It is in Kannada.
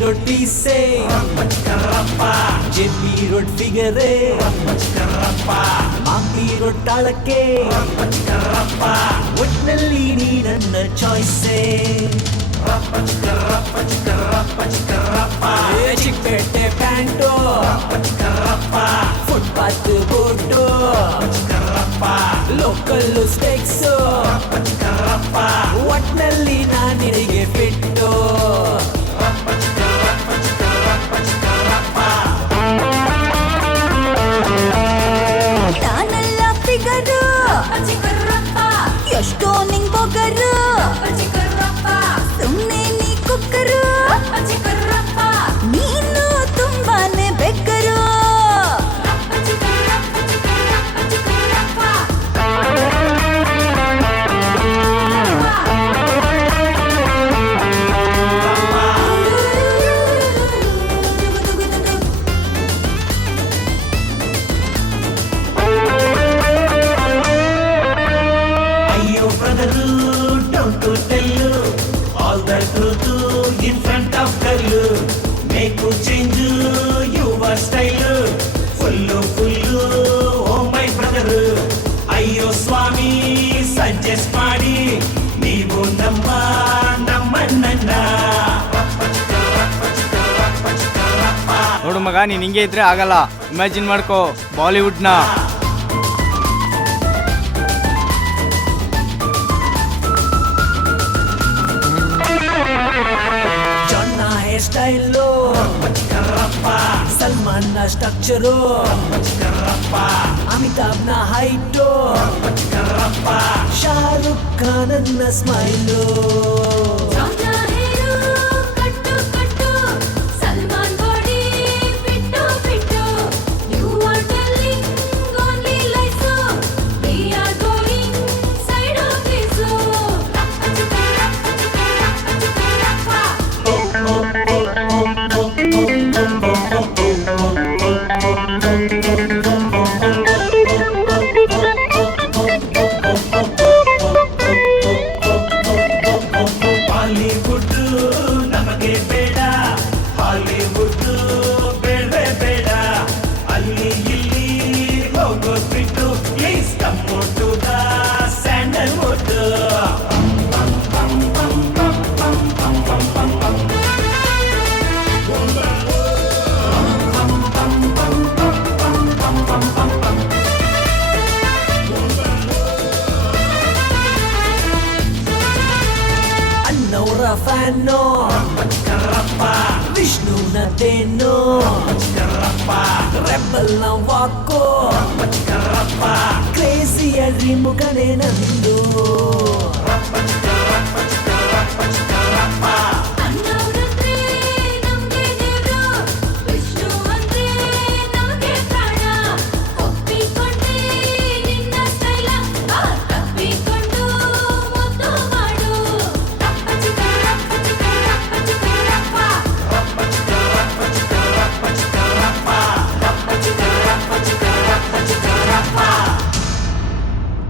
road pisse JP road figure Mampi road talake ಒಟ್ನಲ್ಲಿ ನೀ ನನ್ನ ಚಾಯ್ಸೆ Chickpet pant footpath boot local ಸ್ಟೆಕ್ಸು ಒಟ್ನಲ್ಲಿ ನಾನು ನಿನಗೆ ಬಿಟ್ಟು ನಾನೆಲ್ಲ ಫಿಗರು ಎಷ್ಟೋ ನಿಂಗ್ ಬೊಗರು ಸುಮ್ನೆ ನೀ ಕುಕ್ಕರು ನೀನು ತುಂಬಾನೇ ಬೆಕ್ಕರು Don't to tell you all the truth in front of girl. Make you change your style. Full, oh my brother. Ayyo Swami suggest ಮಾಡಿ ನೀವು ನಮ್ಮ ನನ್ನ ನೋಡು ಮಗ, ನೀನ್ ಹಿಂಗೆ ಇದ್ರೆ ಆಗಲ್ಲ. ಇಮ್ಯಾಜಿನ್ ಮಾಡ್ಕೋ ಬಾಲಿವುಡ್ ನ. ಸ್ಟೈಲು ಸಲ್ಮಾನ್ ನ ಸ್ಟ್ರಕ್ಚರು ಅಮಿತಾಬ್ ನ ಹೈಟು ಶಾರುಖ್ ಖಾನ್ ನ ಸ್ಮೈಲು ಬಾಲಿವುಡ್ ನಮಗೆ ಬೇಡ, ಹಾಲಿವುಡ್ ಬೇಡವೇ ಬೇಡ, ಅಲ್ಲಿ ಇಲ್ಲಿ ಹೋಗೋದ್ ಬಿಟ್ಟು please come to the Sandalwood. ಅನ್ನವರ ಫ್ಯಾನು ವಿಷ್ಣುನದೇನು ರೆಬಲ್ ನ ವಾಕೋ ಕ್ರೇಜಿಯ ಮುಖನೇ ನಂದು.